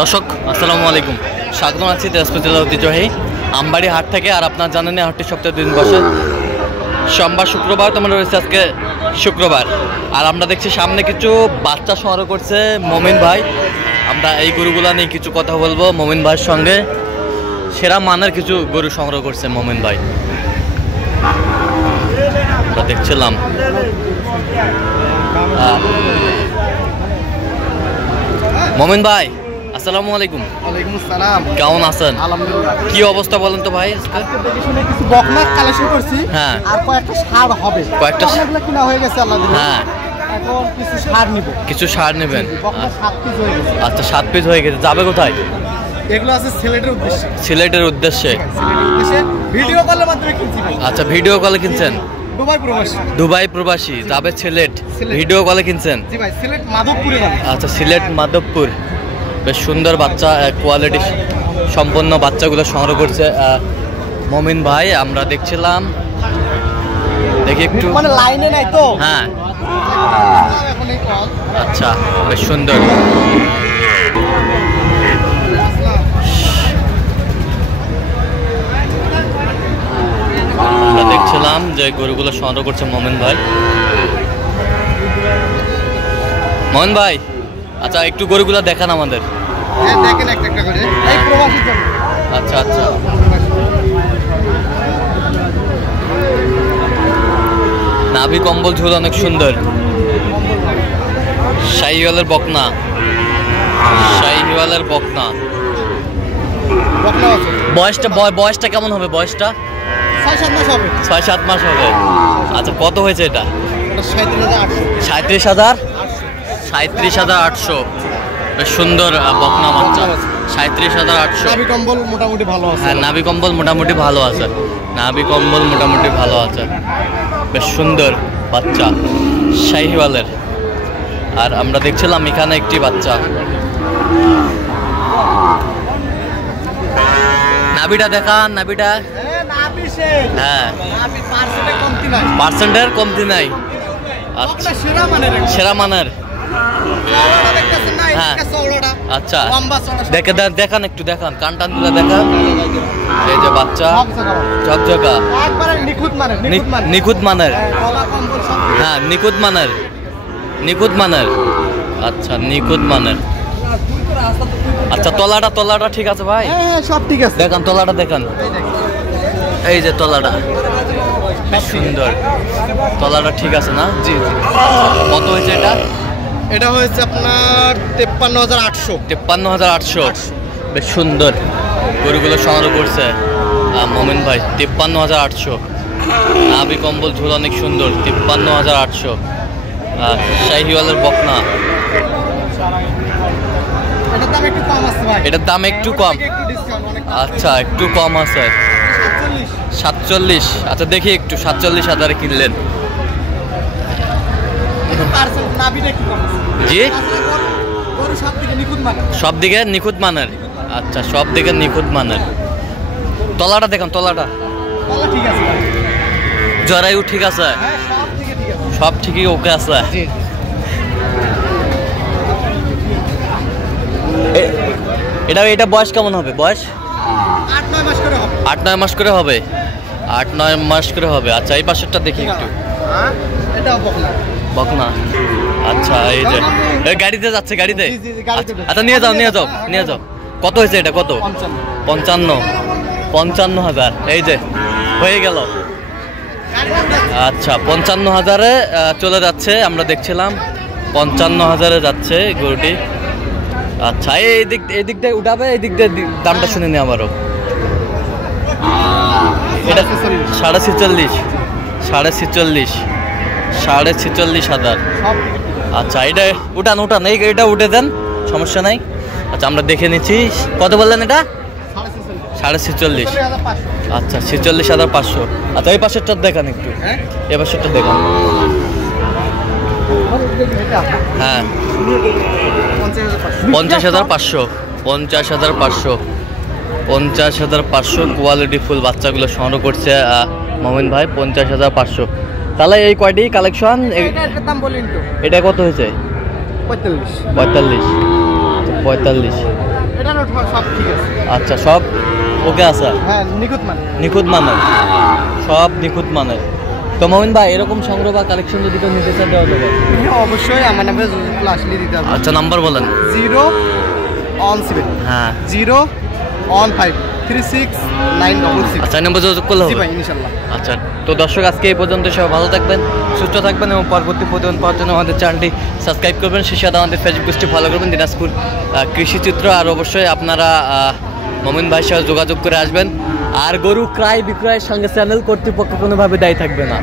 দর্শক আসসালামু আলাইকুম, স্বাগত আছি দিনাজপুর জেলার ঐতিহ্যবাহী আমবাড়ি হাট থেকে। আর আপনারা জানেন হাটটি সপ্তাহে 2 দিন বসে, সোমবার শুক্রবার। তোমরা রয়েছে আজকে শুক্রবার। আর আমরা দেখছি সামনে কিছু বাচ্চা সংগ্রহ করছে মমিন ভাই। আমরা এই গরুগুলা নিয়ে কিছু কথা বলবো মমিন ভাইয়ের সঙ্গে। সেরা মানের কিছু গরু সংগ্রহ করছে মমিন ভাই, আমরা দেখছিলাম। মমিন ভাই আসসালামু আলাইকুম। ওয়ালাইকুম আসসালাম। কেমন আছেন? আলহামদুলিল্লাহ। কি অবস্থা বলেন তো ভাই? আজকে দেখে শুনে কিছু বকনা কালেকশন করছি। হ্যাঁ। আর কয়েকটা সার হবে। কয়েকটা বকনাগুলো কিনা হয়ে গেছে আল্লাহ দিলে। হ্যাঁ। এখন কিছু সার নিব। কিছু সার নেবেন? বকনা 7 পিস হয়ে গেছে। আচ্ছা 7 পিস হয়ে গেছে। যাবে কোথায়? এগুলো আছে সিলেটের উদ্দেশ্যে। সিলেটের উদ্দেশ্যে? সিলেটের উদ্দেশ্যে ভিডিও কলের মাধ্যমে কিনছি ভাই। আচ্ছা ভিডিও কলে কিনছেন? দুবাই প্রবাসী। দুবাই প্রবাসী যাবে সিলেট, ভিডিও কলে কিনছেন? জি ভাই, সিলেট মাধবপুরে যাবে। আচ্ছা সিলেট মাধবপুর। বেশ সুন্দর বাচ্চা, কোয়ালিটি সম্পন্ন বাচ্চাগুলো সংগ্রহ করছে মমিন ভাই। আমরা দেখছিলাম, দেখি একটু। মানে লাইনে নাই তো। হ্যাঁ এখন এই কল। আচ্ছা বেশ সুন্দর। আমরা দেখছিলাম যে গরুগুলো সংগ্রহ করছে মমিন ভাই। মমিন ভাই আচ্ছা একটু গরুগুলো দেখান আমাদের। হ্যাঁ দেখেন একটা একটা করে। এই প্রবাসী জন্য। আচ্ছা আচ্ছা নাভি কম্বল ঝুল অনেক সুন্দর। শাহিওয়ালের বকনা, শাহিওয়ালের বকনা। বকনা আছে। বয়সটা কেমন হবে? বয়সটা 6-7 মাস হবে। 6-7 মাস হবে। আচ্ছা কত হয়েছে এটা? এটা 37,800। 37,000? 37,800। বেশ সুন্দর বকনা বাচ্চা। 37,800। নাভি কম্বল মোটামুটি ভালো আছে। হ্যাঁ নাভি কম্বল মোটামুটি ভালো আছে। নাভি কম্বল মোটামুটি ভালো আছে। বেশ সুন্দর বাচ্চা শাহিওয়ালের। আর আমরা দেখছিলাম এখানে একটি বাচ্চা। নাভিটা দেখান, নাভিটা। হ্যাঁ পার্সেন্টের কমতি নাই। আচ্ছা সেরা মানের। হ্যাঁ আচ্ছা দেখান একটু, দেখান কান টান গুলা দেখান। এই যে বাচ্চা ঝকঝকা নিখুঁত মানের। হ্যাঁ নিখুঁত মানের, নিখুঁত মানের। আচ্ছা নিখুঁত মানের। আচ্ছা তলাটা ঠিক আছে ভাই? হ্যাঁ সব ঠিক আছে। দেখান তলাটা দেখান। এই যে তলাটা বেশ সুন্দর। তলাটা ঠিক আছে না? জি জি। কত হয়েছে এটা? এটা হয়েছে আপনার 53,800। 53,800। বেশ সুন্দর গরুগুলো সংগ্রহ করছে মমিন ভাই। 53,800। নাভি কম্বল ঝুল অনেক সুন্দর। 53,800। শাহিওয়ালের বকনা। এটার দাম একটু কম আছে ভাই। এটার দাম একটু কম? আচ্ছা একটু কম আছে। 47। আচ্ছা দেখি একটু 47,000 কিনলেন। জি সব দিকে নিখুঁত মানের। আচ্ছা সব দিকে নিখুঁত মানের। তলাটা দেখুন, তলাটা জরায়ু ঠিক আছে? সব ঠিকই ওকে আছে। এটা বয়স কেমন হবে? বয়স 8-9 মাস করে হবে। 8-9 মাস করে হবে। 8-9 মাস করে হবে। আচ্ছা এই পাশেরটা দেখি একটু। এটা বকনা। আচ্ছা এই যে গাড়িতে যাচ্ছে, গাড়িতে। আচ্ছা নিয়ে যাও। কত হয়েছে এটা? কত? 55,000। এই যে হয়ে গেল। আচ্ছা 55,000-এ চলে যাচ্ছে। আমরা দেখছিলাম 55,000-এ যাচ্ছে গরুটি। আচ্ছা এই দিকটা উঠাবে, এই দিক দিয়ে দামটা শুনে নি আবারও। এটা 46,000। আচ্ছা এটা উঠান, এটা উঠে দেন, সমস্যা নাই। আচ্ছা আমরা দেখে নিচ্ছি। কত বললেন এটা? 46,500। আচ্ছা 46,500। আচ্ছা এই পাশেরটা দেখান একটু। এই পাশেরটা দেখান। হ্যাঁ 50,500। 50,500 কোয়ালিটি ফুল বাচ্চাগুলো সংগ্রহ করছে মমিন ভাই। 50,500। তাহলে এই কয়টি কালেকশন? এটা কত হয়েছে? 45। 45। 45। এটারও সব ঠিক আছে। আচ্ছা, সব ওকে আছে, হ্যাঁ, নিখুঁত মানে। নিখুঁত মানের, সব নিখুঁত মানের। তো মমিন ভাই, এরকম সংগ্রহ বা কালেকশন যদি কেউ নিতে চান দেওয়া যাবে? হ্যাঁ, অবশ্যই আমার নাম্বার আসলে দিতে হবে। আচ্ছা, নাম্বার বলেন। 017 হ্যাঁ, 015 36 966। আচ্ছা, নাম্বার যোগাযোগ করলে জি হবে। ভাই, ইনশাল্লাহ। আচ্ছা, তো দর্শক আজকে এই পর্যন্ত, সবাই ভালো থাকবেন, সুস্থ থাকবেন এবং পরবর্তী প্রতিবেদন পাওয়ার জন্য আমাদের চ্যানেলটি সাবস্ক্রাইব করবেন, সেই সাথে আমাদের ফেসবুক পেজটি ফলো করবেন, দিনাজপুর কৃষিচিত্র। আর অবশ্যই আপনারা মমিন ভাইয়ের সাথে যোগাযোগ করে আসবেন। আর গরু ক্রয় বিক্রয়ের সঙ্গে চ্যানেল কর্তৃপক্ষ কোনোভাবে দায়ী থাকবে না।